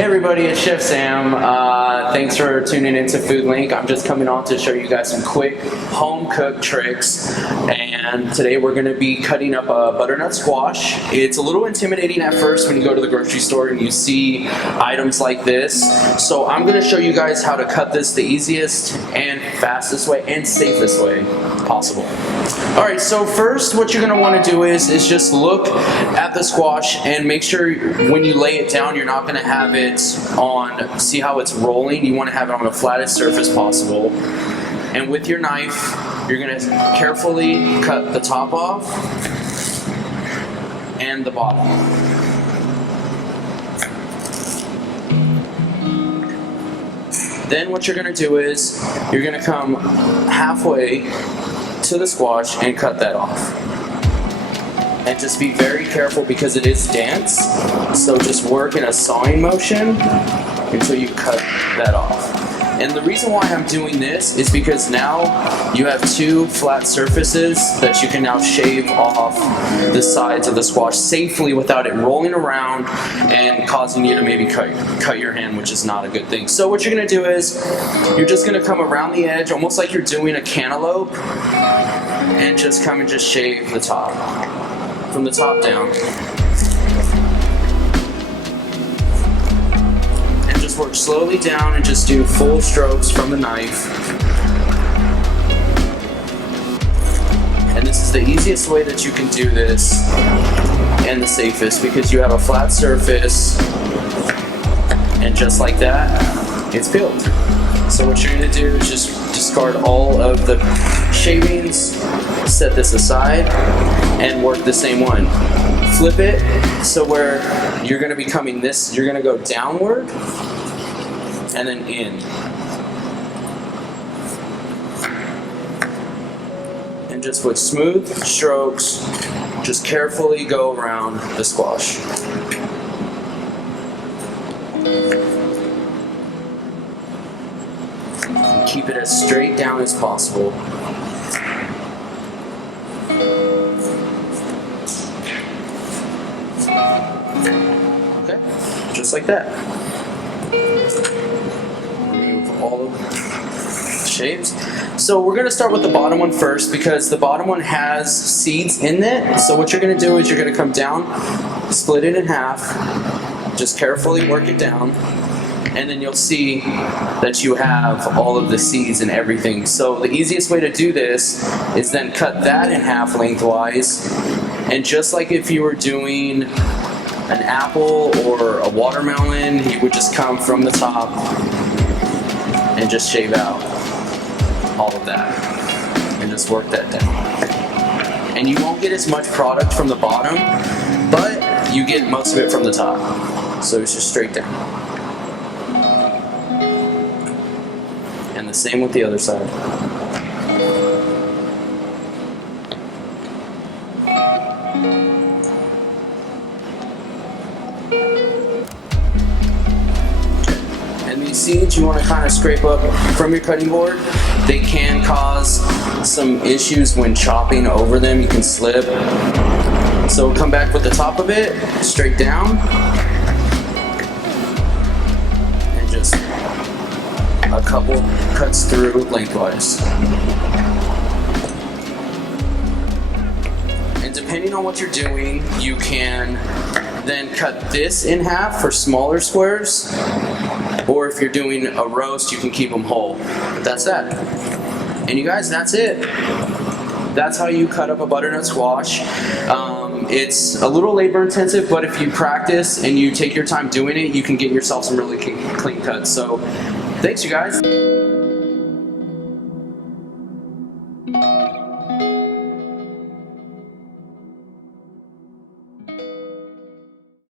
Hey everybody, it's Chef Sam. Thanks for tuning into Food Link. I'm just coming on to show you guys some quick home-cooked tricks. And today we're going to be cutting up a butternut squash. It's a little intimidating at first when you go to the grocery store and you see items like this. So I'm going to show you guys how to cut this the easiest and fastest way and safest way possible. Alright, so first what you're going to want to do is just look at the squash and make sure when you lay it down you're not going to have it on, see how it's rolling, you want to have it on the flattest surface possible. And with your knife you're going to carefully cut the top off and the bottom. Then what you're going to do is you're going to come halfway to the squash and cut that off. And just be very careful because it is dense, so just work in a sawing motion until you cut that off. And the reason why I'm doing this is because now you have two flat surfaces that you can now shave off the sides of the squash safely without it rolling around and causing you to maybe cut your hand, which is not a good thing. So what you're going to do is you're just going to come around the edge almost like you're doing a cantaloupe and just come and just shave the top from the top down. And just work slowly down and just do full strokes from the knife. And this is the easiest way that you can do this and the safest because you have a flat surface and just like that, it's peeled. So what you're going to do is just discard all of the shavings, set this aside, and work the same one. Flip it so where you're going to be coming this, you're going to go downward and then in. And just with smooth strokes, just carefully go around the squash. Keep it as straight down as possible. Okay, just like that. Remove all of the shapes. So we're going to start with the bottom one first because the bottom one has seeds in it. So what you're going to do is you're going to come down, split it in half, just carefully work it down. And then you'll see that you have all of the seeds and everything. So the easiest way to do this is then cut that in half lengthwise. And just like if you were doing an apple or a watermelon, you would just come from the top and just shave out all of that. And just work that down. And you won't get as much product from the bottom, but you get most of it from the top. So it's just straight down. And the same with the other side. And these seeds you want to kind of scrape up from your cutting board. They can cause some issues when chopping over them. You can slip. So come back with the top of it, straight down. A couple cuts through lengthwise. And depending on what you're doing, you can then cut this in half for smaller squares, or if you're doing a roast, you can keep them whole. But that's that. And you guys, that's it. That's how you cut up a butternut squash. It's a little labor intensive, but if you practice and you take your time doing it, you can get yourself some really clean cuts. So thanks, you guys.